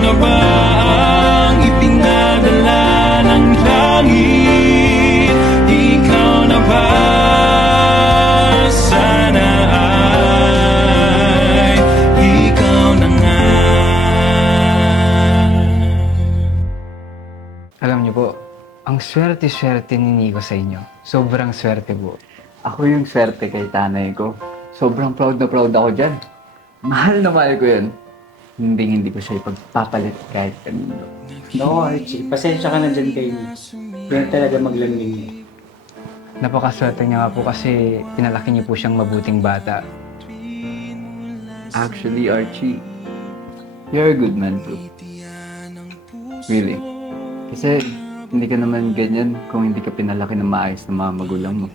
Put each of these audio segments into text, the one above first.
na ba ang ipinadala ng langit? Ikaw na ba? Sana ay ikaw na nga. Alam niyo po, ang swerte-swerte ni Nico sa inyo. Sobrang swerte po. Ako yung swerte kay tanay ko. Sobrang proud na proud ako dyan. Mahal na mahal ko yun. Hindi hindi ko siya ipagpapalit kahit kanino. No, Archie. Pasensya ka na dyan kay Nick. Yan talaga maglambing niya. Napakaswerte niya nga po kasi pinalaki niyo po siyang mabuting bata. Actually, Archie, you're a good man too. Really. Kasi hindi ka naman ganyan kung hindi ka pinalaki ng maayos ng mga magulang mo.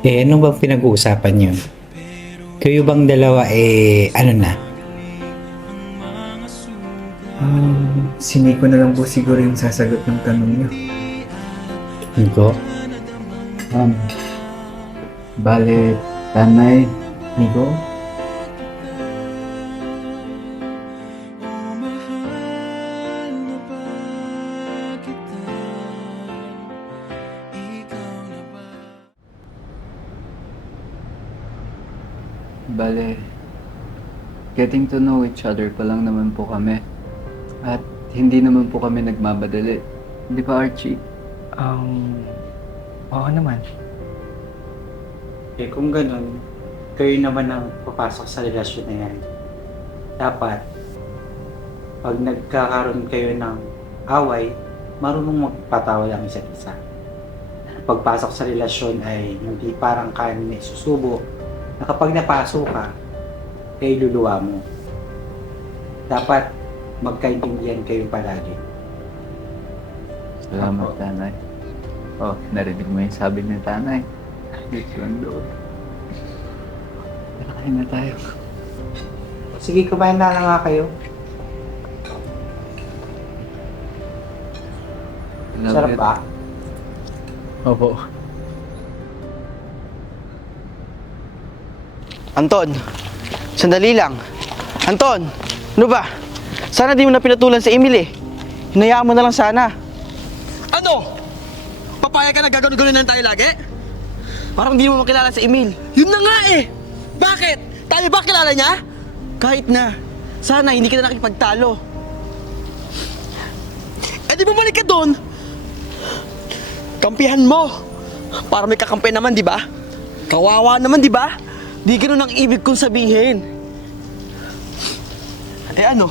Eh, ano bang pinag-uusapan niyo? Kayo bang dalawa eh, ano na? Um, si Nico na lang po siguro yung sasagot ng tanong niyo. Nico? Um, bale, tanay, Nico, Bale, getting to know each other pa lang naman po kami. At hindi naman po kami nagmamadali. Di ba, Archie? Um, oo naman. Eh kung ganun, kayo naman ang papasok sa relasyon na yan. Dapat, pag nagkakaroon kayo ng away, marunong magpatawa ang isa't isa. Pagpasok sa relasyon ay hindi parang kanin na isusubo na kapag napasok ka, kay luluwa mo. Dapat magkaintindihan kayo palagi. Salamat, tanay. Oh, narinig mo yung sabi ni tanay. Ayos lang doon. Tara, kain na tayo. Sige, kumain na lang nga kayo. Sarap ba? Opo. Anton, sandali lang. Anton, ano ba? Sana di mo na pinatulan sa Emil eh. Hinayaan mo na lang sana. Ano? Papayag ka na gagano-gano tayo lagi? Parang di mo makilala sa Emil. Yun na nga eh! Bakit? Tayo ba kilala niya? Kahit na. Sana hindi ka na nakipagtalo. Eh di bumalik ka doon. Kampihan mo. Para may kakampi naman, di ba? Kawawa naman, di ba? Di ganun ang ibig kong sabihin. Eh ano?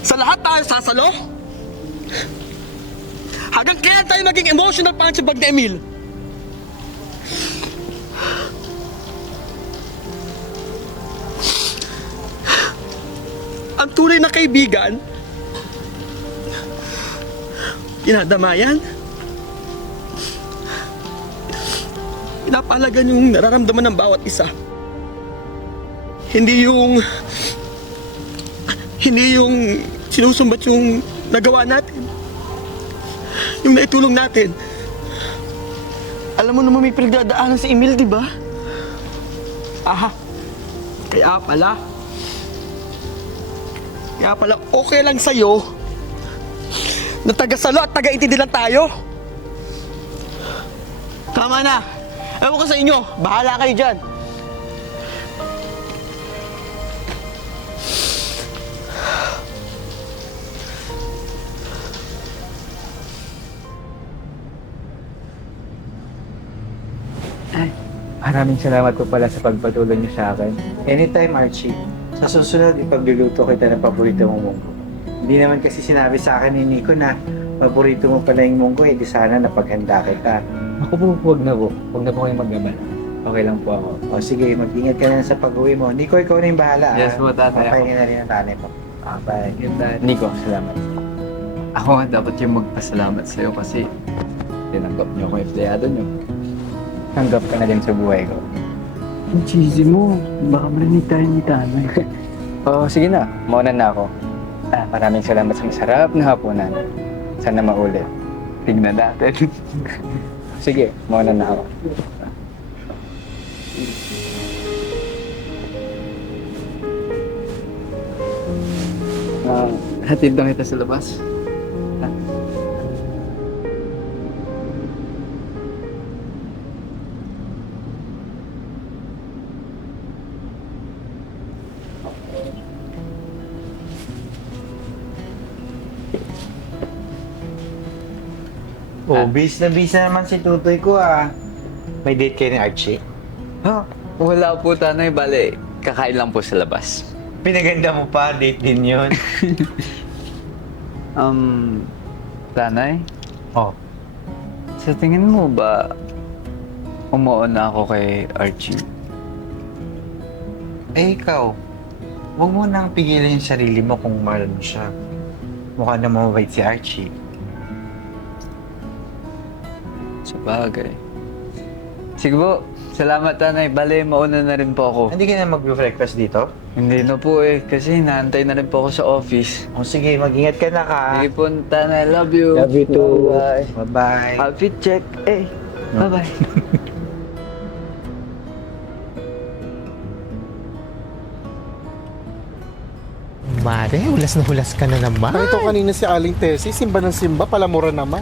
Sa lahat tayo sasalo? Hanggang kailan tayo maging emotional punch bag ni Emil? Ang tunay na kaibigan, pinadamayan, pinapalagan yung nararamdaman ng bawat isa. Hindi yung... Hindi yung sinusumbat yung nagawa natin. Yung naitulong natin. Alam mo naman may pinagdadaanan si Emil, di ba? Aha. Kaya pala. Kaya pala okay lang sa'yo na taga-salo at taga-intindi lang tayo. Tama na. Ewan ko sa inyo, bahala kayo dyan. Maraming salamat po pala sa pagpatuloy niyo sa akin. Anytime, Archie. Sa susunod, ipagluluto kita ng paborito mong munggo. Hindi naman kasi sinabi sa akin ni Nico na paborito mo pala yung munggo, eh di sana napaghanda kita. Ako po, huwag na po. Huwag na po kayong magabala. Okay lang po ako. O sige, mag-ingat ka na sa pag-uwi mo. Nico, ikaw na yung bahala. Yes ah. po, tatay. Ako. Papahinga na rin ang nanay mo. Ah, bye. Nico, salamat. Ako nga dapat yung magpasalamat sa'yo kasi tinanggap niyo ako empleyado niyo. Tanggap ka na din sa buhay ko. Ang cheesy mo. Baka marinig tayo ni Tanay. Oo, sige na. Mauna na ako. Ah, maraming salamat sa masarap na hapunan. Sana maulit. Tingnan natin. Sige, mauna na ako. Ah, hatid lang kita sa labas. Oh, bis na bis na naman si Tutoy ko ah. May date kayo ni Archie? Ha? Wala po tanay, bale, kakain lang po sa labas. Pinaganda mo pa, date din yun. Um, tanay, oh, sa tingin mo ba umuo na ako kay Archie? eh ikaw, huwag mo nang pigilan yung sarili mo kung mahal mo siya. Mukha na mabait si Archie. Bagay. Sige po, salamat tanay. Bale, mauna na rin po ako. Hindi ka na mag-breakfast dito? Hindi na po eh, kasi naantay na rin po ako sa office. O sige, mag-ingat ka na ka. Sige po, tanay. Love you. Love you too. Bye-bye. Bye-bye. Outfit check. Eh, bye-bye. Mare, hulas na hulas ka na naman. Nakita ko kanina si Aling Tessie, simba ng simba, palamura naman.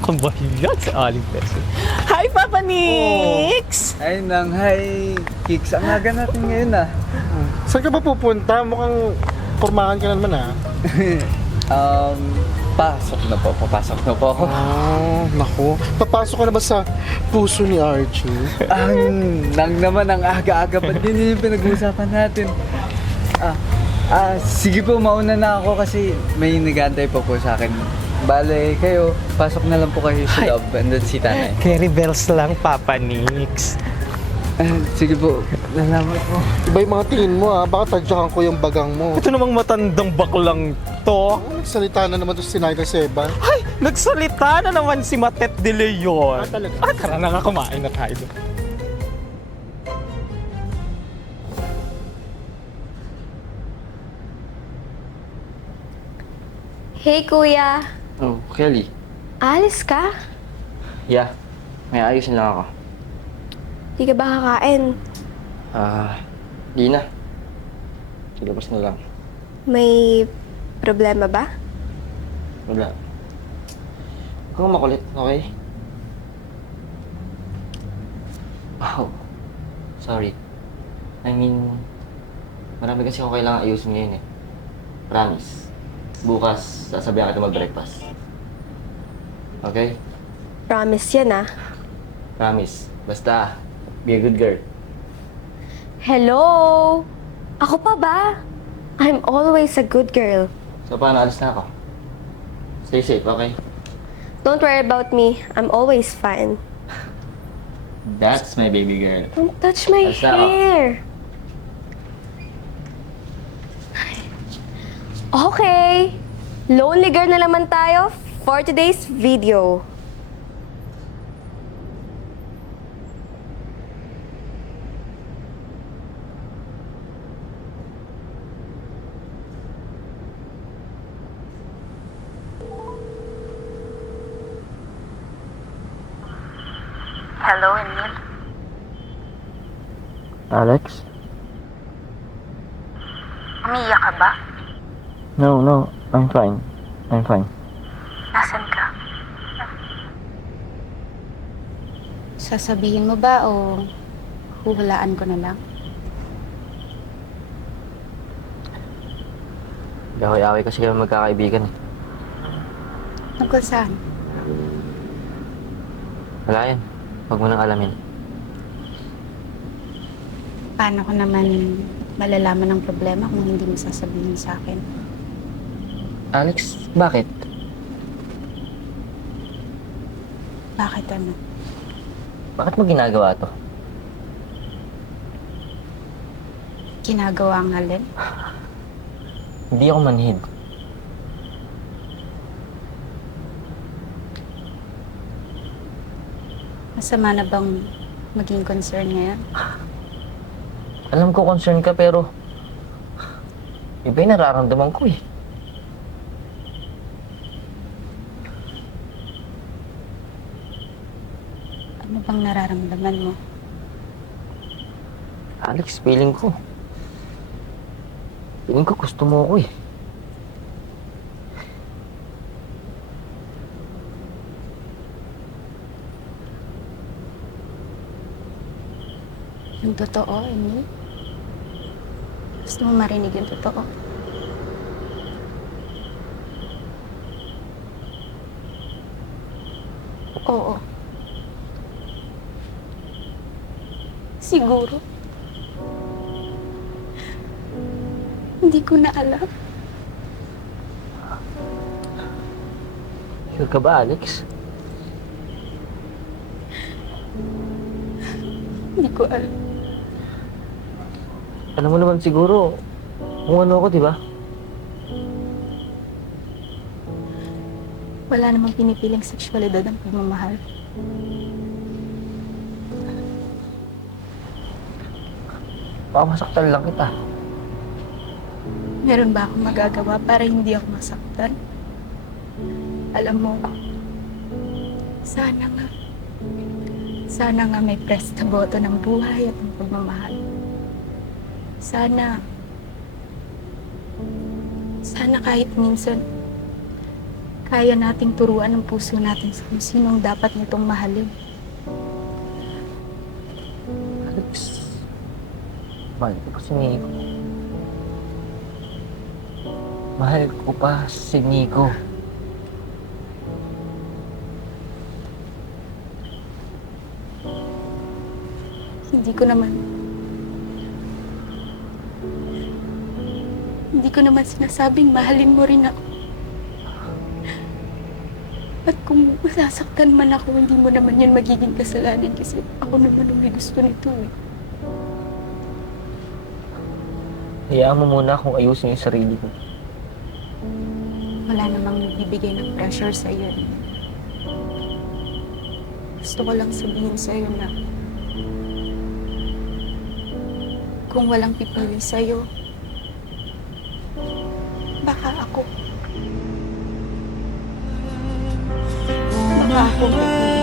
Kabayan si Aling Tessie. Hi, Papa Nix! Ay nang, hi. Kicks, ang aga natin ngayon ah. Saan ka ba pupunta? Mukhang kurmahan ka na naman ah. Um, pasok na po, papasok na po ako. Oh, naku. Papasok ka na ba sa puso ni Archie? Ang nang naman ang aga-aga pa din yung pinag-uusapan natin. Ah, ah, sige po, mauna na ako kasi may nag-aantay pa po sa akin. Bale, kayo, pasok na lang po kayo sa loob and then si Tanay. Carry bells lang, Papa Nix. Ah, sige po, salamat po. Iba yung mga tingin mo ah, baka tadyakan ko yung bagang mo. Ito namang matandang baklang to. Oh, Salita na naman to si Naida Seba. Ay, nagsalita na naman si Matet de Leon. Ah, talaga? Ah, tara na nga kumain na tayo. Hey kuya, Oh, Kelly. alis ka? Yeah, may ayusin lang ako. Di ka ba kakain? Ah, di na. Silabas na lang. May problema ba? Wala. Huwag kang makulit, okay? Oh, sorry. I mean, marami kasi ako kailangan ayusin ngayon eh. Promise. Bukas, sasabihan kita mag-breakfast. Okay? Promise yan ah. Promise. Basta, be a good girl. Hello? Ako pa ba? I'm always a good girl. So, paano? Alis na ako. Stay safe, okay? Don't worry about me. I'm always fine. That's my baby girl. Don't touch my Alis na ako. hair. Okay. Lonely girl na naman tayo for today's video. Hello, Emil. Alex? Umiiyak ka ba? No, no. I'm fine. I'm fine. Nasaan ka? Sasabihin mo ba o huhulaan ko na lang? Gaway-away kasi kami magkakaibigan eh. Tungkol saan? Wala yan. Huwag mo nang alamin. Paano ko naman malalaman ang problema kung hindi mo sasabihin sa akin? Alex, bakit? Bakit ano? Bakit mo ginagawa to? Ginagawa ang halin? Hindi ako manhid. Masama na bang maging concern ngayon? Alam ko concern ka pero iba yung nararamdaman ko eh. Ano bang nararamdaman mo? Alex, feeling ko. Feeling ko gusto mo ako eh. Yung totoo, Emil? Gusto mo marinig yung totoo? Oo. Siguro. Hindi ko na alam. Sure ka ba, Alex? Hindi ko alam. Alam mo naman siguro kung ano ako, di ba? Wala namang pinipiling sexualidad ang pagmamahal. Baka masaktan lang kita. Meron ba akong magagawa para hindi ako masaktan? Alam mo, sana nga, sana nga may press na boto ng buhay at ng pagmamahal. Sana, sana kahit minsan, kaya nating turuan ang puso natin sa kung sinong dapat nitong mahalin. Mahal ko si Nico. Mahal ko pa si Nico. Hindi ko naman... Hindi ko naman sinasabing mahalin mo rin ako. At kung masasaktan man ako, hindi mo naman yun magiging kasalanan kasi ako naman ang may gusto nito eh. Hayaan mo muna akong ayusin yung sarili ko. Wala namang nagbibigay ng pressure sa iyo. Gusto ko lang sabihin sa iyo na kung walang pipili sa iyo, baka ako. Baka ako.